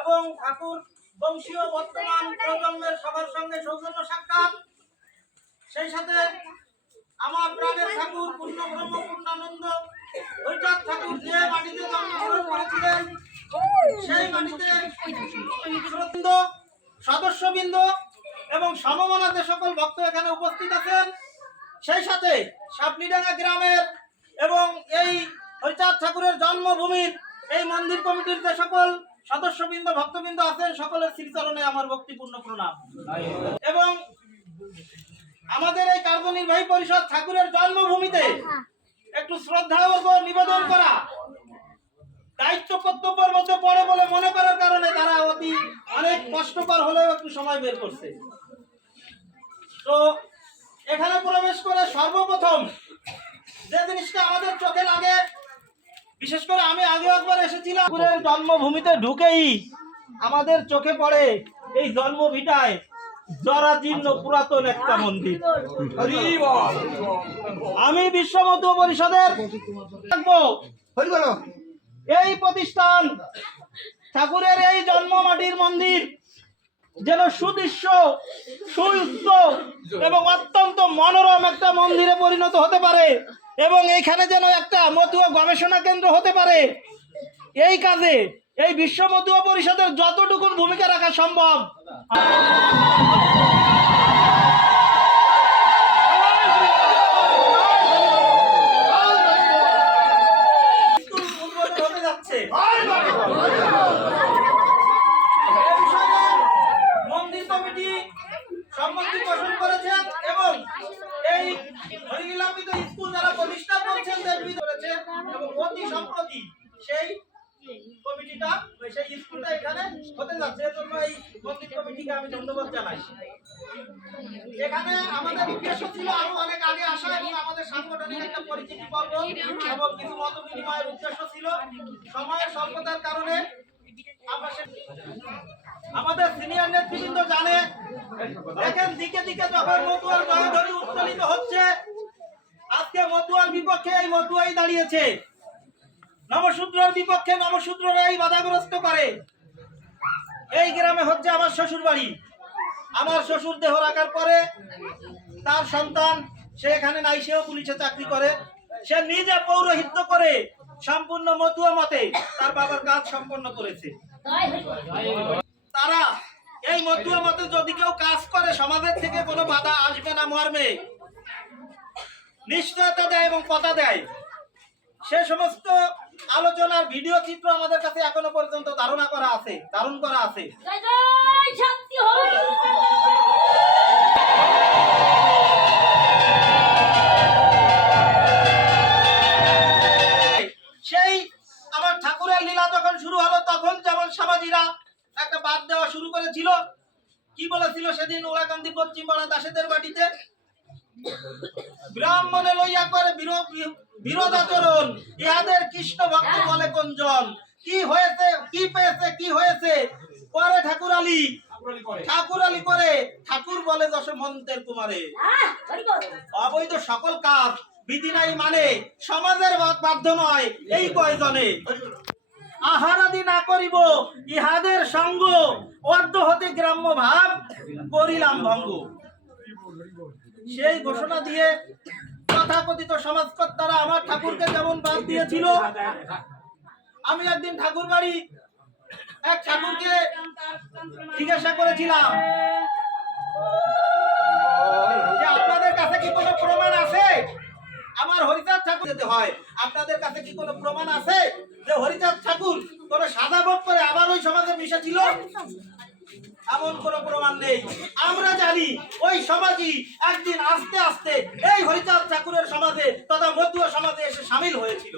এবং ঠাকুর বংশীয় বর্তমান প্রজন্মের সবার সঙ্গে সৌজন্য সাক্ষাৎ। সেই সাথে আমার প্রাণের ঠাকুর পূর্ণ ব্রহ্ম পূর্ণানন্দ হরিচাঁদ ঠাকুর যে মাটিতে জন্মগ্রহণ করেছিলেন, সেই মাটিতে শ্রদ্ধ সদস্যবৃন্দ এবং সমমনা যে সকল ভক্ত এখানে উপস্থিত আছেন, সেই সাথে সাপলিডাঙ্গা গ্রামের এবং এই হরিচাঁদ ঠাকুরের জন্মভূমির এই মন্দির কমিটির যে সকল সদস্যবৃন্দ, ভক্তবৃন্দ আছেন, সকলের শ্রীচরণে আমার ভক্তিপূর্ণ প্রণাম। এবং আমাদের এই কার্যনির্বাহী পরিষদ ঠাকুরের জন্মভূমিতে একটু শ্রদ্ধা ও নিবেদন করা, দায়িত্ব কর্তব্যের মধ্যে পড়ে বলে মনে করার কারণে তারা অতি অনেক কষ্টকর হলেও একটু সময় বের করছে। তো এখানে প্রবেশ করে সর্বপ্রথম যে জিনিসটা আমাদের চোখে লাগে বিশেষ করে আমি আগে একবার এসেছিলাম ঠাকুরের জন্মভূমিতে ঢুকেই আমাদের চোখে পড়ে এই জন্মভিটায় জরাজীর্ণ পুরাতন একটা মন্দির। আমি বিশ্ব মধ্য পরিষদের এই প্রতিষ্ঠান ঠাকুরের এই জন্ম মাটির মন্দির যেন সুদৃশ্য সুস্থ এবং অত্যন্ত মনোরম একটা মন্দিরে পরিণত হতে পারে। এবং এইখানে যেন একটা মতুয়া গবেষণা কেন্দ্র হতে পারে। এই কাজে, এই বিশ্ব মতুয়া পরিষদের যতটুকুন ভূমিকা রাখা সম্ভব স্কুল উদ্বোধন হতে যাচ্ছে এ বিষয়ে মন্দির কমিটি সম্মতি পোষণ করেছেন এবং এই হরিলীলামৃত স্কুল যারা প্রতিষ্ঠা করছেন দেবী করেছে এবং অতি সম্প্রতি সেই কমিটিটা সেই স্কুলটা এখানে আমাদের উদ্দেশ্য ছিল আরও অনেক আগে আমাদের বিনিময়ের উদ্দেশ্য ছিল। কারণে আমাদের সিনিয়র নেতৃবৃন্দ জানে, দেখেন দিকে দিকে যখন মতুয়ার জয়ধ্বনি উত্তোলিত হচ্ছে, আজকে মতুয়ার বিপক্ষে এই মতুয়াই দাঁড়িয়েছে। নবশূদ্রের বিপক্ষে নবশূদ্ররাই বাধাগ্রস্ত করে। এই গ্রামে হচ্ছে আমার শ্বশুর বাড়ি আমার শ্বশুর দেহ রাখার পরে তার সন্তান, সে এখানে নাই, সেও পুলিশে চাকরি করে। সে নিজে পৌরোহিত্য করে সম্পূর্ণ মতুয়া মতে তার বাবার কাজ সম্পন্ন করেছে। তারা এই মতুয়া মতে যদি কেউ কাজ করে, সমাজের থেকে কোনো বাধা আসবে না মর্মে। নিশ্চয়তা দেয় এবং কথা দেয়। সে সমস্ত আলোচনার ভিডিও চিত্র আমাদের কাছে এখনও পর্যন্ত ধারণা করা আছে ধারণ করা আছে। সেই আমার ঠাকুরের লীলা যখন শুরু হলো তখন যেমন সমাজীরা একটা বাদ দেওয়া শুরু করেছিল কি বলেছিল সেদিন ওলাকান্দি পশ্চিম পাড়া দাসেদের বাড়িতে? ব্রাহ্মণে লইয়া করে বিরো- বি- বিরোধাচরণ ইহাদের কৃষ্ণ ভক্ত বলে কোনজন কি হয়েছে কি পেয়েছে কি হয়েছে? পরে ঠাকুর আলী। ঠাকুর আলী করে ঠাকুর বলে দশমন্তের কুমারে। আহ হরি বল। অবৈধ সকল কাজ বিধি নাই মানে সমাজের বাধ্য নয় এই কয়জনে? আহারাদি না করিব ইহাদের সঙ্গ অর্ধ হতে গ্রাম্য ভাব করিলাম ভঙ্গ। সেই ঘোষণা দিয়ে তথাকথিত সমাজকর্তারা আমার ঠাকুরকে যেমন বাদ দিয়েছিল, আমি একদিন ঠাকুর বাড়ি এক ঠাকুরকে জিজ্ঞাসা করেছিলাম যে আপনাদের কাছে কি কোনো প্রমাণ আছে? আমার হরিচাঁদ ঠাকুর যেতে হয়, আপনাদের কাছে কি কোনো প্রমাণ আছে যে হরিচাঁদ ঠাকুর কোনো সাদা ভোগ করে আবার ওই সমাজে মিশেছিল? এমন কোনো প্রমাণ নেই। আমরা জানি ওই সমাজই একদিন আস্তে আস্তে এই হরিচাঁদ ঠাকুরের সমাজে তথা মধ্যুয়া সমাজে এসে সামিল হয়েছিল।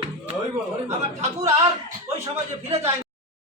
আমার ঠাকুর আর ওই সমাজে ফিরে যায়